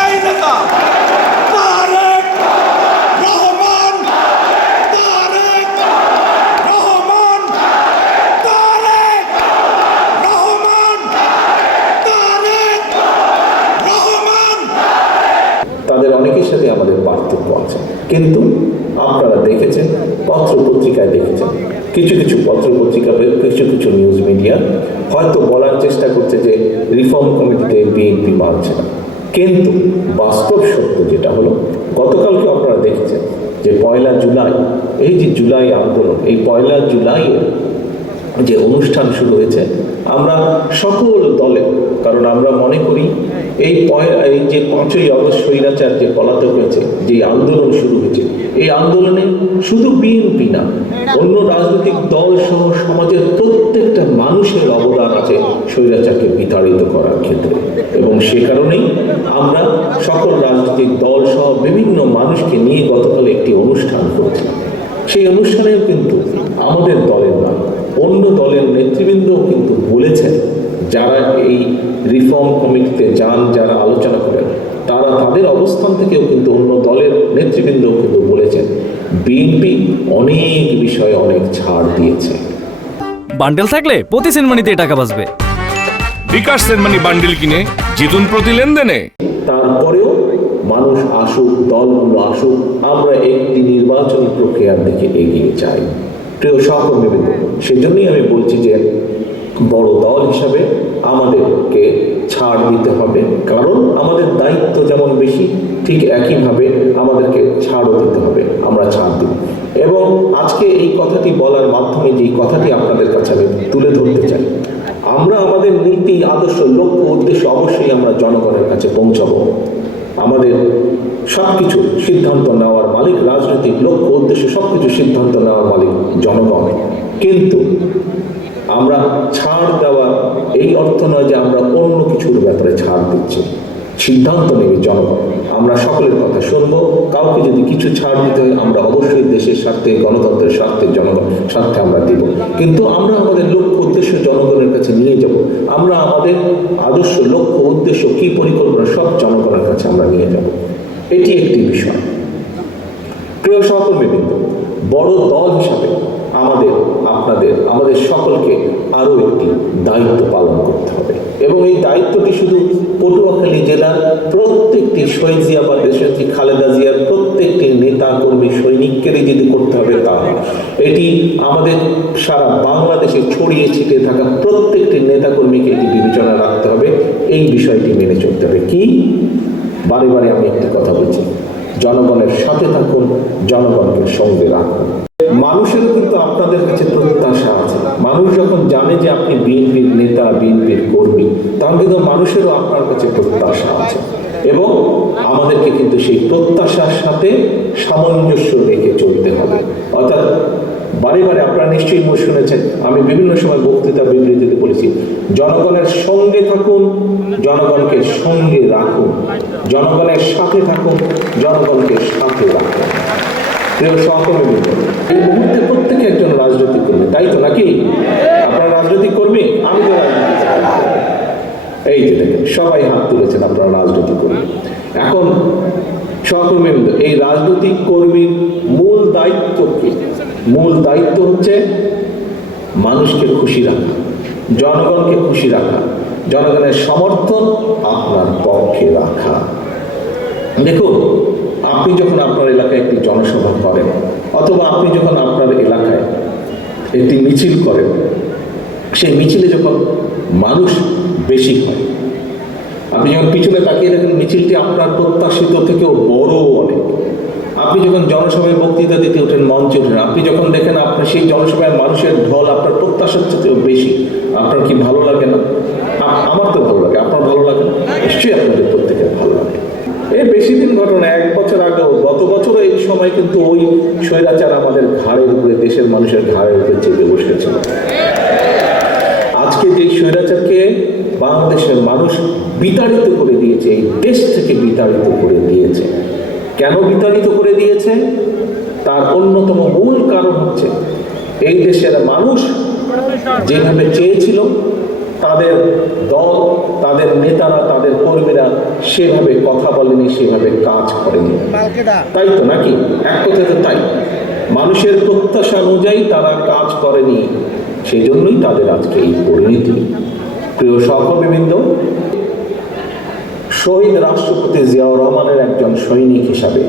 এই নেতা তারেক রহমান, তারেক রহমান, তারেক রহমান, তারেক রহমান। তাদের অনেকের সাথে আমাদের পার্থক্য আছে, কিন্তু আপনারা দেখেছেন, পত্র পত্রিকায় দেখেছেন, কিছু কিছু পত্র পত্রিকা, কিছু কিছু নিউজ মিডিয়া হয়তো বলার চেষ্টা করছে যে রিফর্ম কমিটিতে বিএনপি মানছে না, কিন্তু বাস্তব সত্য যেটা হলো, গতকালকে আপনারা দেখেছেন যে 1 জুলাই, এই যে জুলাই আন্দোলন, এই 1 জুলাইয়ে যে অনুষ্ঠান শুরু হয়েছে, আমরা সকল দলে, কারণ আমরা মনে করি এই যে 5ই আগস্ট স্বৈরাচার যে পলাতক হয়েছে, যে আন্দোলন শুরু হয়েছে, এই আন্দোলনে শুধু বিএনপি না, অন্য রাজনৈতিক দল সহ সমাজের প্রত্যেকটা মানুষের অবদান আছে স্বৈরাচারকে বিতাড়িত করার ক্ষেত্রে। এবং সে কারণেই আমরা সকল রাজনৈতিক দল সহ বিভিন্ন মানুষকে নিয়ে গতকাল একটি অনুষ্ঠান করছিলাম। সেই অনুষ্ঠানেও কিন্তু আমাদের দলের না, অন্য দলের নেতৃবৃন্দও কিন্তু বলেছেন, যারা এই রিফর্ম কমিটিতে যান, যারা আলোচনা করেন, তারা তাদের অবস্থান থেকেও কিন্তু অন্য দলের নেতৃবৃন্দও কিন্তু বলেছেন বিএনপি অনেক বিষয়ে অনেক ছাড় দিয়েছে। বান্ডেল থাকলে প্রতি সেনমানিতে টাকা বাঁচবে। বিকাশ সেনমানি বান্ডেল কিনে জিতুন প্রতি লেনদেনে। তারপরেও মানুষ আসুক, দলগুলো আসুক, আমরা একটি নির্বাচনী প্রক্রিয়ার দিকে এগিয়ে যাই। প্রিয় সহকর্মীবৃন্দ, সেজন্যই আমি বলছি যে বড় দল হিসাবে আমাদেরকে ছাড় দিতে হবে, কারণ আমাদের দায়িত্ব যেমন বেশি, ঠিক একইভাবে আমাদেরকে ছাড়ও দিতে হবে। আমরা ছাড় দিব। এবং আজকে এই কথাটি বলার মাধ্যমে যে কথাটি আপনাদের কাছে আমি তুলে ধরতে চাই, আমরা আমাদের নীতি, আদর্শ, লক্ষ্য, উদ্দেশ্য অবশ্যই আমরা জনগণের কাছে পৌঁছাবো। আমাদের সবকিছু সিদ্ধান্ত নেওয়ার মালিক, রাজনৈতিক লক্ষ্য, উদ্দেশ্য সবকিছু সিদ্ধান্ত নেওয়ার মালিক জনগণ। কিন্তু আমরা ছাড় দেওয়া এই অর্থ নয় যে আমরা অন্য কিছুর ব্যাপারে ছাড় দিচ্ছি। সিদ্ধান্ত নেবে জনগণ। আমরা সকলের কথা শুনবো। কাউকে যদি কিছু ছাড় দিতে হয়, আমরা অবশ্যই দেশের স্বার্থে, গণতন্ত্রের স্বার্থে, জনগণ স্বার্থে আমরা দিব। কিন্তু আমরা আমাদের লক্ষ্য উদ্দেশ্য জনগণের কাছে নিয়ে যাব। আমরা আমাদের আদর্শ, লক্ষ্য, উদ্দেশ্য, কি পরিকল্পনা, সব জনগণের কাছে আমরা নিয়ে যাব। এটি একটি বিষয়। প্রিয় সহকর্মীবৃন্দ, বড় দল হিসাবে আমাদের সকলকে আরো একটি দায়িত্ব পালন করতে হবে। এবং এই দায়িত্বটি শুধু পটুয়াখালী জেলার প্রত্যেকটি শহীদ জিয়া বা দেশনেত্রী খালেদা জিয়ার প্রত্যেকটি নেতা কর্মী সৈনিককেই যদি করতে হবে তা, এটি আমাদের সারা বাংলাদেশে ছড়িয়ে ছিটিয়ে থাকা প্রত্যেকটি নেতা কর্মীকে এটি বিবেচনা রাখতে হবে। এই বিষয়টি মেনে চলতে হবে। কি? বারে বারে আমি একটি কথা বলছি, জনগণের সাথে থাকুন, জনগণকে সঙ্গে রাখুন। মানুষেরও কিন্তু আপনাদের কাছে প্রত্যাশা আছে। মানুষ যখন জানে যে আপনি বিএনপির নেতা, বিএনপির কর্মী, তখন কিন্তু মানুষেরও আপনার কাছে প্রত্যাশা আছে। এবং আমাদেরকে কিন্তু সেই প্রত্যাশার সাথে সামঞ্জস্য রেখে চলতে হবে। অর্থাৎ বারে বারে আপনারা নিশ্চয়ই শুনেছেন, আমি বিভিন্ন সময় বক্তৃতা, বিবৃতিতে বলেছি, জনগণের সঙ্গে থাকুন, জনগণকে সঙ্গে রাখুন, জনগণের সাথে থাকুন, জনগণকে সাথে রাখুন। প্রিয় সহকর্মীবৃন্দ, এই মুহূর্তে প্রত্যেকে একজন রাজনৈতিক কর্মী, তাই তো নাকি? আপনারা রাজনৈতিক কর্মী, আমি তো রাজনৈতিক কর্মী। এই যে দেখেন, সবাই হাত তুলেছেন, আপনারা রাজনৈতিক কর্মী। এখন সহকর্মীবৃন্দ, এই রাজনৈতিক কর্মীর মূল দায়িত্ব কি? মূল দায়িত্ব হচ্ছে মানুষকে খুশি রাখা, জনগণকে খুশি রাখা, জনগণের সমর্থন আপনার পক্ষে রাখা। দেখুন, আপনি যখন আপনার এলাকায় একটি জনসভা করেন, অথবা আপনি যখন আপনার এলাকায় একটি মিছিল করেন, সেই মিছিলে যখন মানুষ বেশি হয়, আপনি যখন পিছনে তাকিয়ে দেখেন মিছিলটি আপনার প্রত্যাশিত থেকেও বড় অনেক। আপনি যখন জনসভায় বক্তৃতা দিতে ওঠেন, মঞ্চে ওঠেন, আপনি যখন দেখেন আপনার সেই জনসভায় মানুষের ঢল আপনার প্রত্যাশার থেকেও বেশি, আপনার কি ভালো লাগে না? আমার তো ভালো লাগে, আপনার ভালো লাগে না? নিশ্চয়ই আপনাদের প্রত্যেকের ভালো লাগে। এই বেশি দিন ঘটনা, 1 বছর আগেও, গত বছরও এই সময় কিন্তু ওই স্বৈরাচার আমাদের ঘাড়ের উপরে, দেশের মানুষের ঘাড়ের উপরে চেপে বসেছিল। আজকে যে স্বৈরাচারকে বাংলাদেশের মানুষ বিতাড়িত করে দিয়েছে, এই দেশ থেকে বিতাড়িত করে দিয়েছে। কেন বিতাড়িত করে দিয়েছে? তার অন্যতম মূল কারণ হচ্ছে এই দেশের মানুষ যেভাবে চেয়েছিল তাদের দল, তাদের নেতারা, তাদের কর্মীরা সেভাবে কথা বলেনি, সেভাবে কাজ করেনি। তাই তো নাকি? এক কথায় তো তাই। মানুষের প্রত্যাশা অনুযায়ী তারা কাজ করেনি, সেই জন্যই তাদের আজকে এই পরিণতি। প্রিয় সহকর্মীবৃন্দ, শহীদ রাষ্ট্রপতি জিয়াউর রহমানের একজন সৈনিক হিসাবে,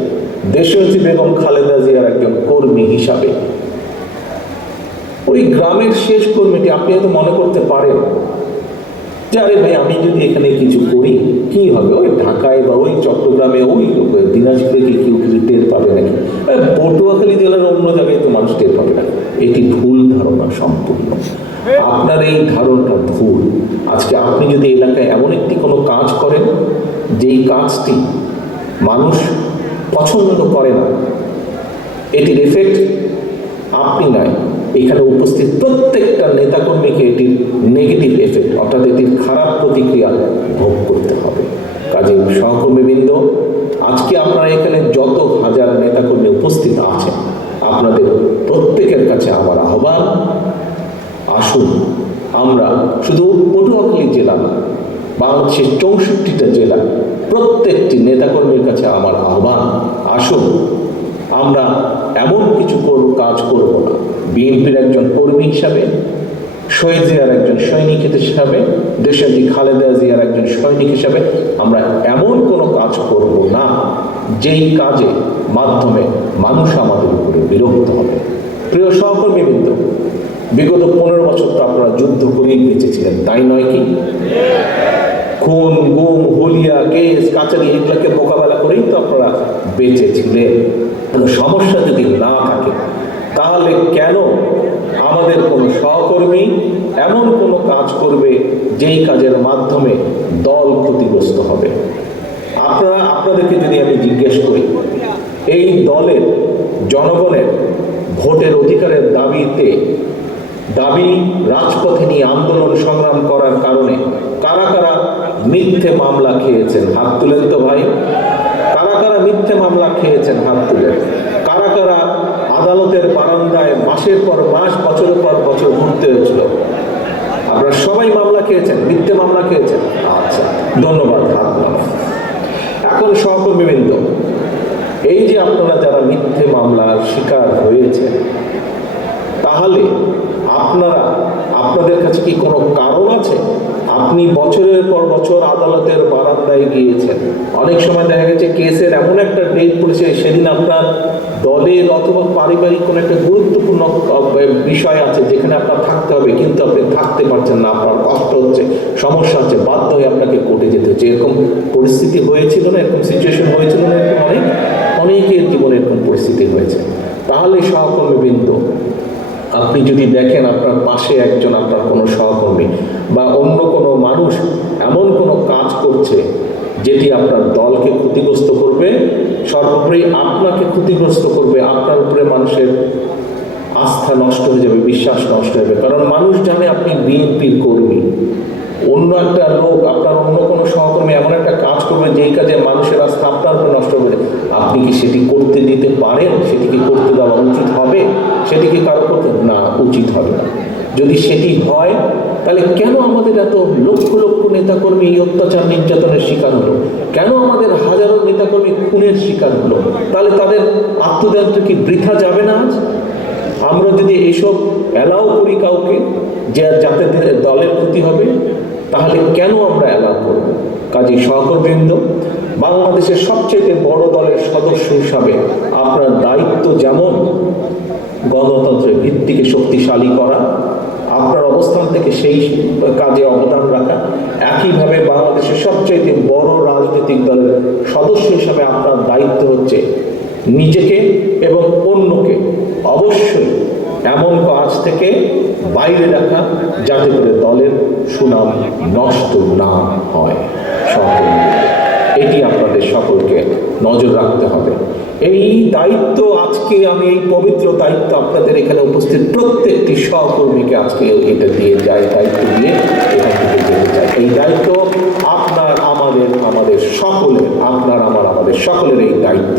দেশনেত্রী বেগম খালেদা জিয়ার একজন কর্মী হিসাবে, ওই গ্রামের শেষ কর্মীটি আপনি হয়তো মনে করতে পারেন যে আরে ভাই, আমি যদি এখানে কিছু করি কি হবে, ওই ঢাকায় বা ওই চট্টগ্রামে ওই দিনাজপুরে কি কেউ কিছু টের পাবে নাকি, পটুয়াখালী জেলার অন্য জায়গায় তো মানুষ টের পাবে না। এটি ভুল ধারণা সম্পূর্ণ। আপনার এই ধারণাটা ভুল। আজকে আপনি যদি এলাকায় এমন একটি কোনো কাজ করেন যেই কাজটি মানুষ পছন্দ করে না, এটির এফেক্ট আপনি নয়, এখানে উপস্থিত প্রত্যেকটা নেতাকর্মীকে এটির নেগেটিভ এফেক্ট, অর্থাৎ এটির খারাপ প্রতিক্রিয়া ভোগ করতে হবে। কাজে সহকর্মীবৃন্দ, আজকে আপনারা এখানে যত হাজার নেতাকর্মী উপস্থিত আছেন, আপনাদের প্রত্যেকের কাছে আমার আহ্বান, আসুন আমরা শুধু পটুয়াখালী জেলা না, বাংলাদেশের 64টা জেলা প্রত্যেকটি নেতাকর্মীর কাছে আমার আহ্বান, আসুন আমরা এমন কিছু কাজ করব না। বিএনপির একজন কর্মী হিসাবে, শহীদ জিয়ার একজন সৈনিক হিসাবে, দেশনেত্রী খালেদা জিয়ার একজন সৈনিক হিসাবে আমরা এমন কোনো কাজ করব না যেই কাজে মাধ্যমে মানুষ আমাদের উপরে বিরক্ত হবে। প্রিয় সহকর্মীবৃন্দ, বিগত 15 বছর তো আপনারা যুদ্ধ করেই বেঁচেছিলেন, তাই নয় কি? খুন, গুম, হুলিয়া, কেস, কাচারি এগুলোকে মোকাবেলা করেই তো আপনারা বেঁচেছিলেন। সমস্যা যদি না থাকে তাহলে কেন আমাদের কোনো সহকর্মী এমন কোনো কাজ করবে যেই কাজের মাধ্যমে দল ক্ষতিগ্রস্ত হবে? আপনাদেরকে যদি আমি জিজ্ঞেস করি, এই দলের জনগণের ভোটের অধিকারের দাবি রাজপথে নিয়ে আন্দোলন সংগ্রাম করার কারণে কারা কারা মিথ্যে মামলা খেয়েছেন? হাত তুলেন তো ভাই। কারা কারা মিথ্যে মামলা খেয়েছেন? হাত তুলেন। কারা কারা আদালতের বারান্দায় মাসের পর মাস, বছরের পর বছর ঘুরতে হয়েছিল? আপনারা সবাই মামলা খেয়েছেন, মিথ্যে মামলা খেয়েছেন। আচ্ছা, ধন্যবাদ, হাত নামান। এখন সহকর্মীবৃন্দ, এই যে আপনারা যারা মিথ্যে মামলার শিকার হয়েছে, তাহলে আপনাদের কাছে কি কোনো কারণ আছে? আপনি বছরের পর বছর আদালতের বারান্দায় গিয়েছেন, অনেক সময় দেখা গেছে কেসের এমন একটা ডেট পড়েছে, সেদিন আপনার দলের অথবা পারিবারিক কোনো একটা গুরুত্বপূর্ণ বিষয় আছে যেখানে আপনার থাকতে হবে, কিন্তু আপনি থাকতে পারছেন না, আপনার কষ্ট হচ্ছে, সমস্যা হচ্ছে, বাধ্য হয়ে আপনাকে কোর্টে যেতে হচ্ছে। এরকম পরিস্থিতি হয়েছিল না? এরকম সিচুয়েশন হয়েছিল না? এরকম অনেকের জীবনে এরকম পরিস্থিতি হয়েছে। তাহলে সহকর্মীবৃন্দ, আপনি যদি দেখেন আপনার পাশে একজন আপনার কোনো সহকর্মী বা অন্য কোনো মানুষ এমন কোনো কাজ করছে যেটি আপনার দলকে ক্ষতিগ্রস্ত করবে, সর্বোপরি আপনাকে ক্ষতিগ্রস্ত করবে, আপনার উপরে মানুষের আস্থা নষ্ট হয়ে যাবে, বিশ্বাস নষ্ট হবে। কারণ মানুষ জানে আপনি বিএনপির কর্মী। অন্য একটা লোক, আপনার অন্য কোনো সহকর্মী এমন একটা কাজ করবে যেই কাজে মানুষের আস্থা আপনার উপরে নষ্ট হবে, আপনি কি সেটি করতে দিতে পারেন? সেটি কি করতে দেওয়া উচিত হবে? সেটি কি কারো করতে না উচিত হবে না। যদি সেটি হয়, তাহলে কেন আমাদের এত লক্ষ লক্ষ নেতাকর্মী এই অত্যাচার নির্যাতনের শিকার হলো? কেন আমাদের হাজারো নেতাকর্মী খুনের শিকার হলো? তাহলে তাদের আত্মদান্ত কি বৃথা যাবে না? আজ আমরা যদি এইসব অ্যালাউ করি কাউকে যে যাতে দলের ক্ষতি হবে, তাহলে কেন আমরা অ্যালাউ করব? কাজী সহকর্মীবৃন্দ, বাংলাদেশের সবচেয়ে বড় দলের সদস্য হিসাবে আপনার দায়িত্ব যেমন গণতন্ত্রের ভিত্তিকে শক্তিশালী করা, আপনার অবস্থান থেকে সেই কাজে অবদান রাখা, একইভাবে বাংলাদেশের সবচেয়ে বড় রাজনৈতিক দলের সদস্য হিসাবে আপনার দায়িত্ব হচ্ছে নিজেকে এবং অন্যকে অবশ্যই এমন কাজ থেকে বাইরে রাখা যাতে করে দলের সুনাম নষ্ট না হয়। এটি আপনাদের সকলকে নজর রাখতে হবে। এই দায়িত্ব আজকে আমি এই পবিত্র দায়িত্ব আপনাদের এখানে উপস্থিত প্রত্যেকটি সহকর্মীকে আজকে এটা দিয়ে যায়, দায়িত্ব দিয়ে এখান থেকে যেতে চাই। এই দায়িত্ব আপনার, আমাদের সকলের, আপনার আমার আমাদের সকলের এই দায়িত্ব।